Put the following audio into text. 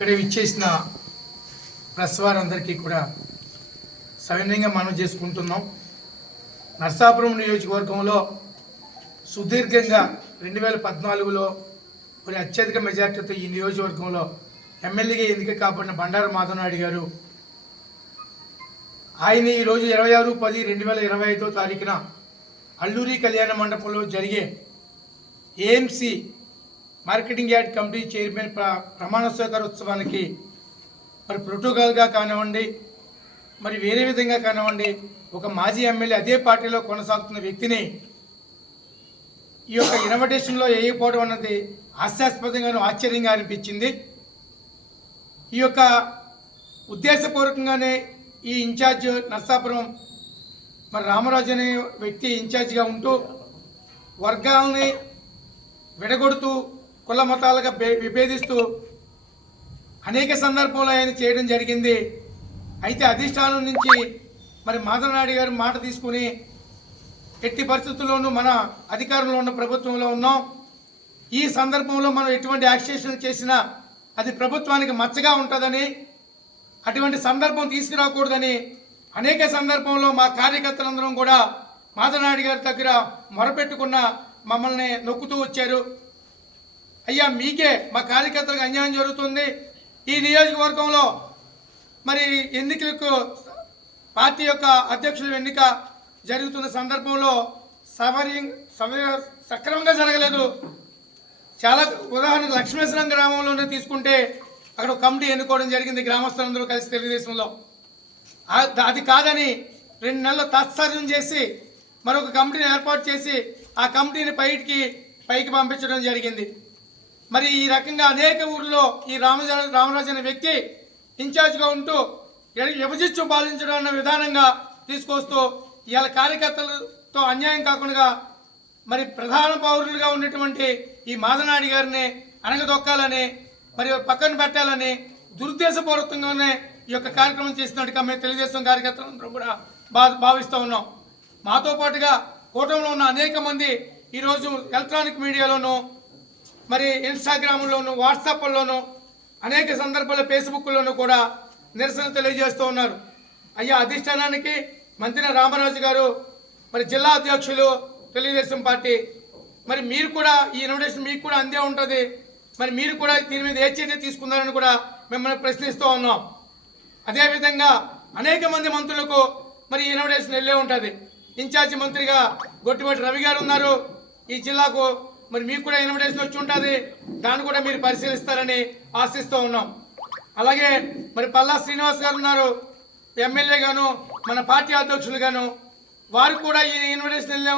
ఇక్కడ విచ్చేసిన ప్రెస్ వారందరికీ కూడా సవినయంగా మనం చేసుకుంటున్నాం. నర్సాపురం నియోజకవర్గంలో సుదీర్ఘంగా 2014లో మరి అత్యధిక మెజార్టీతో ఈ నియోజకవర్గంలో ఎమ్మెల్యేగా ఎన్నిక కాబడిన బండారు మాధవనాయుడు గారు ఆయన ఈరోజు 26/10/2025 తారీఖున అల్లూరి కళ్యాణ మండపంలో జరిగే AMC marketing yard committee chairman ప్రమాణ స్వీకారోత్సవానికి మరి ప్రోటోకాల్గా కానివ్వండి, మరి వేరే విధంగా కానివ్వండి, ఒక మాజీ ఎమ్మెల్యే అదే పార్టీలో కొనసాగుతున్న వ్యక్తిని ఈ యొక్క ఇన్విటేషన్లో వేయకపోవడం అన్నది హాస్యాస్పదంగానూ ఆశ్చర్యంగా అనిపించింది. ఈ యొక్క ఉద్దేశపూర్వకంగానే ఈ ఇన్ఛార్జ్ నర్సాపురం మరి రామరాజు అనే వ్యక్తి ఇన్ఛార్జిగా ఉంటూ వర్గాలని విడగొడుతూ కుల మతాలుగా విభేదిస్తూ అనేక సందర్భంలో ఆయన చేయడం జరిగింది. అయితే అధిష్టానం నుంచి మరి మాధవనాయుడు గారు మాట తీసుకుని ఎట్టి పరిస్థితుల్లోనూ మన అధికారంలో ఉన్న ప్రభుత్వంలో ఉన్నాం, ఈ సందర్భంలో మనం ఎటువంటి యాక్షన్ చేసినా అది ప్రభుత్వానికి మచ్చగా ఉంటుందని, అటువంటి సందర్భం తీసుకురాకూడదని అనేక సందర్భంలో మా కార్యకర్తలందరం కూడా మాధవనాయుడు గారి దగ్గర మొరపెట్టుకున్న మమ్మల్ని నొక్కుతూ వచ్చారు. అయ్యా, మీకే మా కార్యకర్తలకు అన్యాయం జరుగుతుంది, ఈ నియోజకవర్గంలో మరి ఎన్నికలకు పార్టీ యొక్క అధ్యక్షుల ఎన్నిక జరుగుతున్న సందర్భంలో సక్రమంగా జరగలేదు. చాలా ఉదాహరణకు లక్ష్మేశ్వరం గ్రామంలోనే తీసుకుంటే అక్కడ ఒక కమిటీ ఎన్నుకోవడం జరిగింది గ్రామస్తులందరూ కలిసి తెలుగుదేశంలో. అది కాదని 2 నెలలు తాత్సార్యం చేసి మరొక కమిటీని ఏర్పాటు చేసి ఆ కమిటీని పైకి పంపించడం జరిగింది. మరి ఈ రకంగా అనేక ఊర్లో ఈ రామరాజు అనే వ్యక్తి ఇన్ఛార్జ్గా ఉంటూ విభజించు పాలించడం అన్న విధానంగా తీసుకొస్తూ ఇవాళ కార్యకర్తలతో అన్యాయం కాకుండా మరి ప్రధాన పౌరులుగా ఉన్నటువంటి ఈ మాధవనాయుడు గారిని అణగదొక్కాలని మరి పక్కన పెట్టాలని దురుద్దేశపూర్వకంగానే ఈ యొక్క కార్యక్రమం చేసినట్టుగా మేము తెలుగుదేశం కార్యకర్తలందరం కూడా భావిస్తూ ఉన్నాం. మాతో పాటుగా కూటమిలో ఉన్న అనేక మంది ఈరోజు ఎలక్ట్రానిక్ మీడియాలోనూ మరి ఇన్స్టాగ్రామ్లోను వాట్సాప్లోను అనేక సందర్భాల్లో ఫేస్బుక్లోనూ కూడా నిరసన తెలియజేస్తూ ఉన్నారు. అయ్యా, అధిష్టానానికి మంత్రి రామరాజు గారు మరి జిల్లా అధ్యక్షులు తెలుగుదేశం పార్టీ, మరి మీరు కూడా ఈ ఇన్విటేషన్ మీకు కూడా అందే ఉంటుంది, మరి మీరు కూడా దీని మీద ఏ చర్య తీసుకున్నారని కూడా మిమ్మల్ని ప్రశ్నిస్తూ ఉన్నాం. అదేవిధంగా అనేక మంది మంత్రులకు మరి ఈ ఇన్విటేషన్ వెళ్ళే ఉంటుంది. ఇన్ఛార్జి మంత్రిగా గొట్టిపాటి రవి గారు ఉన్నారు ఈ జిల్లాకు, మరి మీకు కూడా ఇన్విటేషన్ వచ్చి ఉంటుంది, దాన్ని కూడా మీరు పరిశీలిస్తారని ఆశిస్తూ ఉన్నాం. అలాగే మరి పల్లా శ్రీనివాస్ గారు ఉన్నారు ఎమ్మెల్యే గాను, మన పార్టీ అధ్యక్షులు గాను, వారు కూడా ఈ ఇన్విటేషన్ వెళ్ళే